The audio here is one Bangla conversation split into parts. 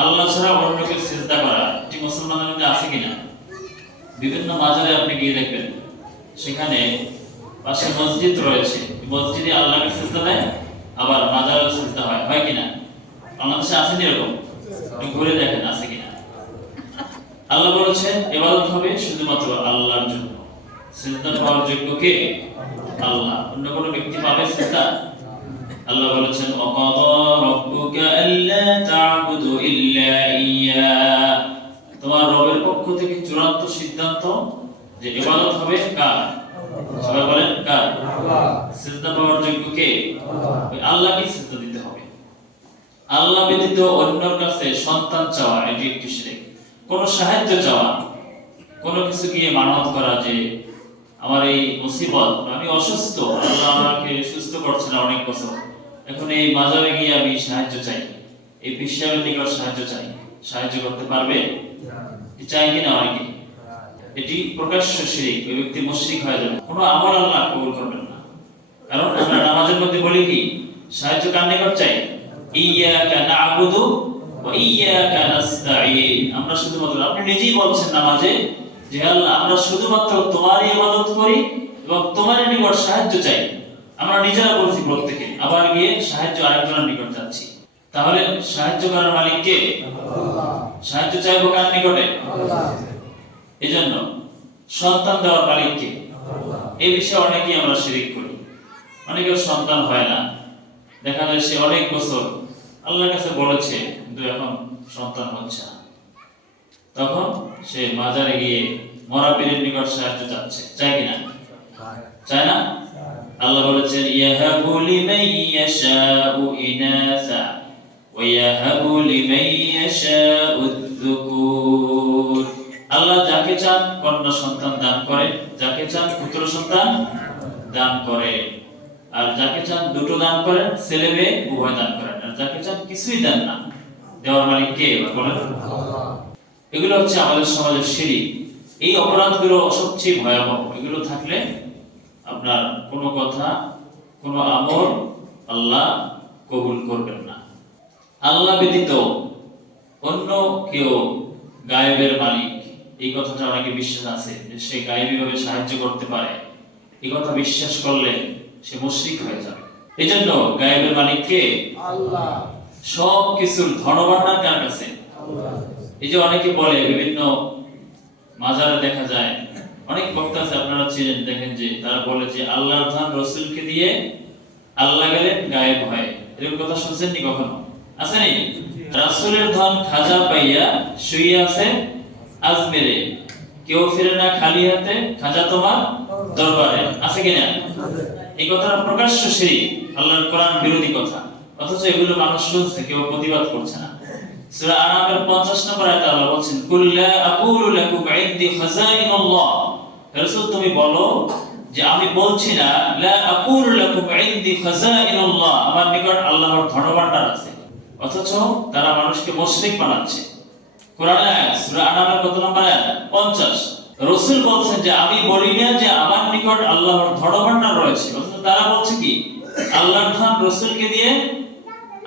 আল্লাহ ছাড়া অন্যকে সিজদা করা এটি মুসলমানদের মধ্যে আছে কিনা? বিভিন্ন মাজারে আপনি গিয়ে দেখবেন, সেখানে পাশে মসজিদ রয়েছে, মসজিদে আল্লাহকে সিজদা দেয়, আবার মাজারে সিজদা হয়, হয় কিনা? বাংলাদেশে আছে না এরকম? ঘুরে দেখেন আছে কিনা। আল্লাহ বলেছেন ইবাদত হবে শুধুমাত্র আল্লাহর জন্য। সিজদা পাওয়ার যোগ্য কে? আল্লাহ। অন্য কোনো ব্যক্তি পাবে সিজদা? আল্লাহ বলেছেন ওয়াকাদা রাব্বুকা আল্লা তা'বুদু ইল্লা ইয়্যা, তোমার রবের পক্ষ থেকে চূড়ান্ত সিদ্ধান্ত যে ইবাদত হবে কার? সবাই বলেন কার? আল্লাহ। সিজদা পাওয়ার যোগ্য কে? আল্লাহ। ওই আল্লাহকে সিজদা দিতে হবে। আল্লাহ ব্যতীত অন্যের কাছে সন্তান চাওয়া এটি একটি শিরক। কোন সাহায্য চাওয়া, কোন কিছু গিয়ে মানত করা যে আমার এই মুসিবত, আমি অসুস্থ, আল্লাহ আমাকে সুস্থ করছে না অনেক বছর, এখন এই মাজারে গিয়ে আমি সাহায্য চাই, এই বিশ্বাসের নিকট সাহায্য চাই, সাহায্য করতে পারবে? চাই কিনা অনেকে? এটি প্রকাশ্য শিরক, ওই ব্যক্তি মুশরিক হয়ে যাবে, কোনো আমল আল্লাহ কবুল করবেন না। কারণ আমরা নামাজের মধ্যে বলি কি, সাহায্য কার নিকট চাই? ইয়াকা না'বুদু ওয়া ইয়াকা নাস্তাঈন। আমরা শুধুমাত্র, আপনি নিজেই বলছেন নামাজে যে আল্লাহ আমরা শুধুমাত্র তোমারই ইবাদত করি এবং তোমারই নিকট সাহায্য চাই। আমরা নিজেরা বলছি প্রত্যেকে, আবার গিয়ে সাহায্য আরেকজনের নিকট যাচ্ছি। তাহলে সাহায্য করার মালিক কে? আল্লাহ। সাহায্য চাইবো কার নিকটে? আল্লাহ। এজন্য সন্তান দেওয়ার মালিক কে? আল্লাহ। এই বিষয়ে অনেকেই আমরা শিরক করি। অনেকের সন্তান হয় না, দেখা যায় সে অনেক বছর আল্লাহর কাছে বলেছে কিন্তু এখন সন্তান হচ্ছে না, তখন সে মাজারে গিয়ে মরা পীরের নিকট সাহায্য চাচ্ছে। চায় কিনা? চায় না? আল্লাহ বলেছেন ইয়াহাবু লিমান ইয়াশাউ ইনাসা ওয়া ইয়াহাবু লিমান ইয়াশাউ যুকুর। আল্লাহ যাকে চান কন্যা সন্তান দান করে, যাকে চান পুত্র সন্তান দান করে, আর যাকে চান দুটো দান করেন, ছেলে মেয়ে উভয় দান করেন, আর যাকে চান কিছুই দেন না। দেওয়ার মালিক কে বলেন? আল্লাহ। এগুলো হচ্ছে আমাদের সমাজের শিরক। এই অপরাধগুলো সবচেয়ে ভয়াবহ। এগুলো থাকলে আপনার কোনো কথা, কোনো আমল আল্লাহ কবুল করবেন না। আল্লাহ ব্যতীত অন্য কেউ গায়েবের মালিক, এই কথাটা অনেকে বিশ্বাস আছে যে সে গায়েবীভাবে সাহায্য করতে পারে, এই কথা বিশ্বাস করলে সে মুশরিক হয়ে যাবে। এজন্য গায়েবের মালিক কে? আল্লাহ। সব কিছুর ধনভাণ্ডার কার কাছে? আল্লাহ। এই যে অনেকে বলে, বিভিন্ন মাজারে দেখা যায় অনেক বক্তা আছে, আপনারা চিনেন, দেখেন যে তারা বলে যে আল্লাহর ধন রাসূলকে দিয়ে আল্লাহ গেলে গায়েব হয়। এরকম কথা শুনছেন নি কখনো? আছে নি? রাসূলের ধন খাজা পাইয়া শুয়ে আছে আজমেরে, কেউ ফিরে না খালি হাতে, খাজা তোমার দরবারে, আছে কিনা? এই কথাটা প্রকাশ্য শিরক, আল্লাহর কোরআন বিরোধী কথা, অথচ এগুলো মানুষ শুনছে, কেউ প্রতিবাদ করছে না। সূরা আনামের 50 নম্বর আয়াতে আল্লাহ বলেন কুল্লা আকুলু লাকুম ইনদি খাযাইনুল্লাহ, রাসূল তুমি বলো যে আমি বলছি না লা আকুলু লাকুম ইনদি খাযাইনুল্লাহ, আমার নিকট আল্লাহর ধনভাণ্ডার আছে, অথচ তারা মানুষকে মুশরিক বানাচ্ছে। কোরআনে আয়াত সূরা আনামের কত নম্বর আয়াত? 50। রাসূল বলছেন যে আমি বলি না যে আমার নিকট আল্লাহর ধনভাণ্ডার রয়েছে, অথচ তারা বলছে কি আল্লাহর ধন রাসূলকে দিয়ে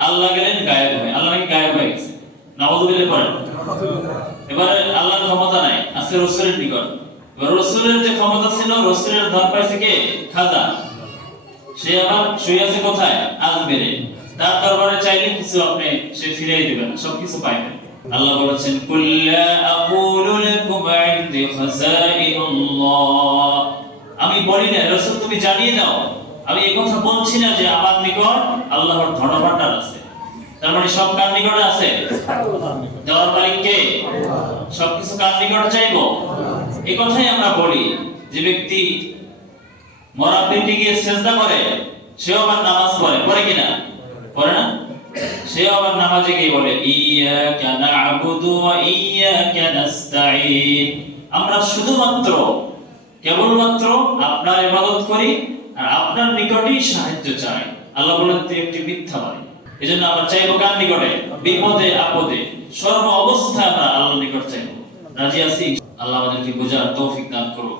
আল্লাহ গেলেন গায়েব হয়ে, আল্লাহ নাকি গায়েব হয়ে গেছে। নাউযুবিল্লাহ পড়েন। এবারে আল্লাহর ক্ষমতা নাই, আছে রাসূলের নিকট। এবার রাসূলের যে ক্ষমতা ছিল, রাসূলের ধন পাইছে কে? খাজা। সে আবার শুয়ে আছে কোথায়? আজমেরে। তার দরবারে চাইলে কিছু আপনি সে ফিরিয়ে দিবেন, সবকিছু পাইবেন। আল্লাহ বলেছেন কুল্লা আকুলু লাকুম ইনদি খাযাইনুল্লাহ, আমি বলি না রাসূল তুমি জানিয়ে দাও, আমি এই কথা বলছি না যে আমার নিকট আল্লাহর ধনভাণ্ডার আছে। তার মানে সব কার নিকটে আছে? দেওয়ার মালিক কে? সবকিছু কার নিকটে চাইবো? এই কথাই আমরা বলি। যে ব্যক্তি মরা পীরকে গিয়ে সিজদা করে, সেও আবার নামাজ পড়ে, পড়ে কিনা? পড়ে না? সেও আবার নামাজে গিয়ে বলে ইয়াকা না'বুদু ওয়া ইয়াকা নাস্তাঈন, আমরা শুধুমাত্র কেবলমাত্র আপনার ইবাদত করি আর আপনার নিকটেই সাহায্য চাই। আল্লাহ বলেন তুই একটি মিথ্যাবাদী। এজন্য আমরা চাইবো কার নিকটে? বিপদে আপদে সর্ব অবস্থায় আমরা আল্লাহর নিকট চাইবো। রাজি আছি? আল্লাহ আমাদেরকে বোঝার তৌফিক দান করুন।